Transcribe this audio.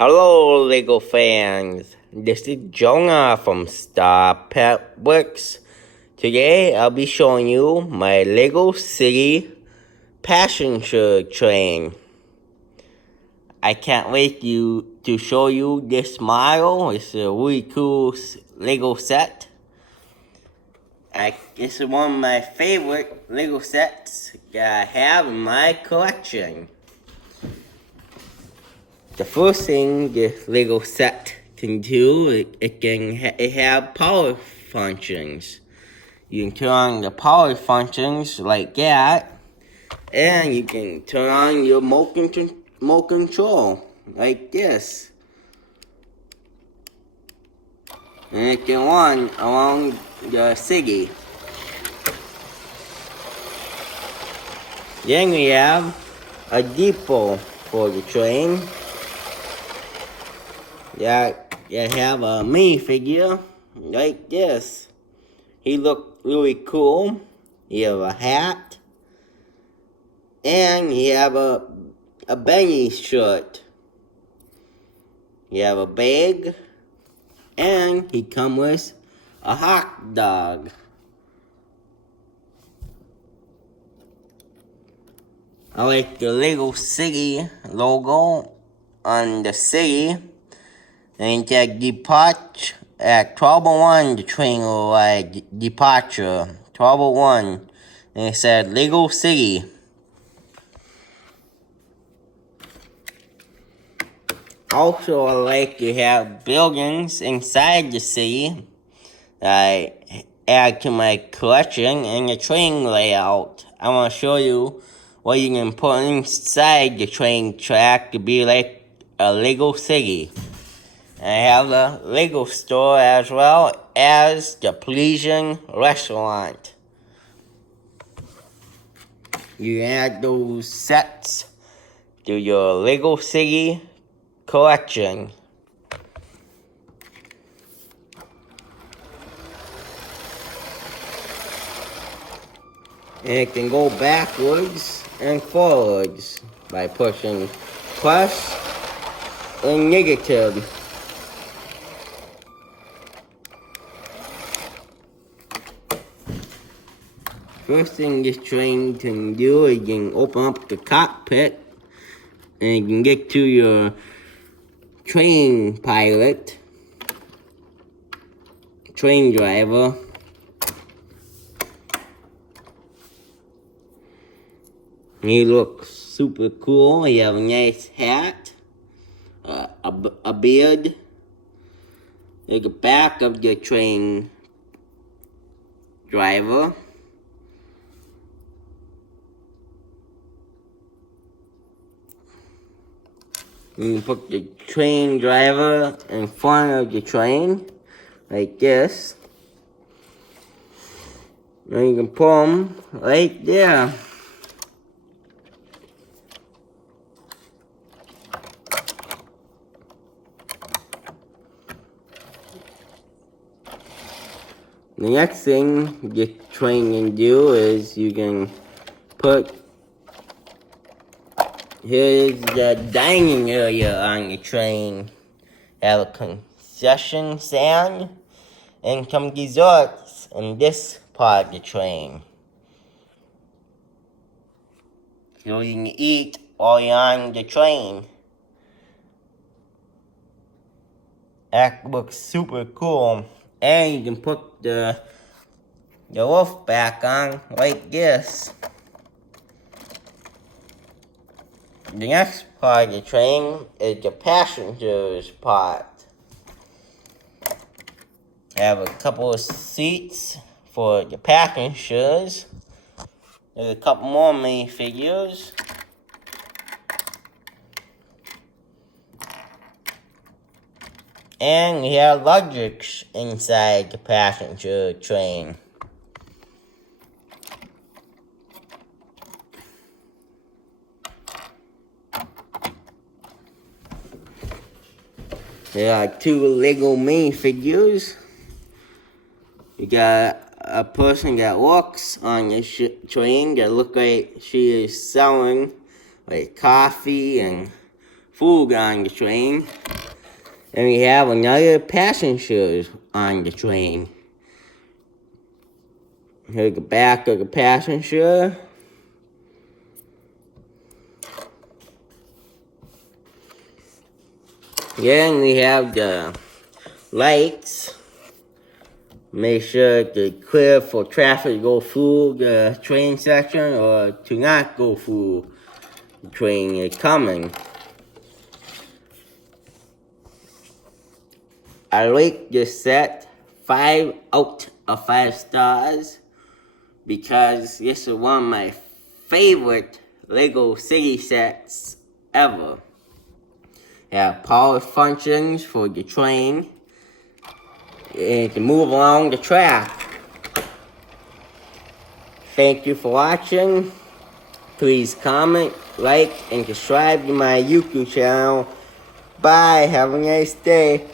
Hello, LEGO fans. This is Jonah from Star Pet Works. Today, I'll be showing you my LEGO City passenger train. I can't wait to show you this model. It's a really cool LEGO set. It's one of my favorite LEGO sets that I have in my collection. The first thing this LEGO set can do, it have power functions. You can turn on the power functions like that, and you can turn on your remote control like this. And it can run along the city. Then we have a depot for the train. You have a minifigure like this. He looked really cool. He have a hat. And he have a Benny shirt. He have a bag. And he come with a hot dog. I like the LEGO City logo on the city. And that depart at 12:01, the train will departure. 12:01. And it said LEGO City. Also, I like to have buildings inside the city that I add to my collection and the train layout. I want to show you what you can put inside the train track to be like a LEGO City. I have the LEGO store as well as the Parisian restaurant. You add those sets to your LEGO City collection. And it can go backwards and forwards by pushing plus and negative. First thing this train can do is you can open up the cockpit and you can get to your train pilot, train driver. He looks super cool. He have a nice hat, a beard. At the back of the train driver. You can put the train driver in front of the train, like this. And you can put him right there. The next thing the train can do is you can put, here's the dining area on the train. Have a concession stand and some desserts in this part of the train. So you can eat while you're on the train. That looks super cool. And you can put the roof back on like this. The next part of the train is the passengers part. I have a couple of seats for the passengers. There's a couple more minifigures. And we have luggage inside the passenger train. There are two LEGO minifigures. You got a person that walks on the train that look like she is selling like coffee and food on the train. And we have another passenger on the train. Here's the back of the passenger. Then we have the lights. Make sure to clear for traffic to go through the train section or to not go through the train is coming. I rate this set 5 out of 5 stars because this is one of my favorite Lego City sets ever. Have power functions for the train and to move along the track. Thank you for watching. Please comment, like, and subscribe to my YouTube channel. Bye. Have a nice day.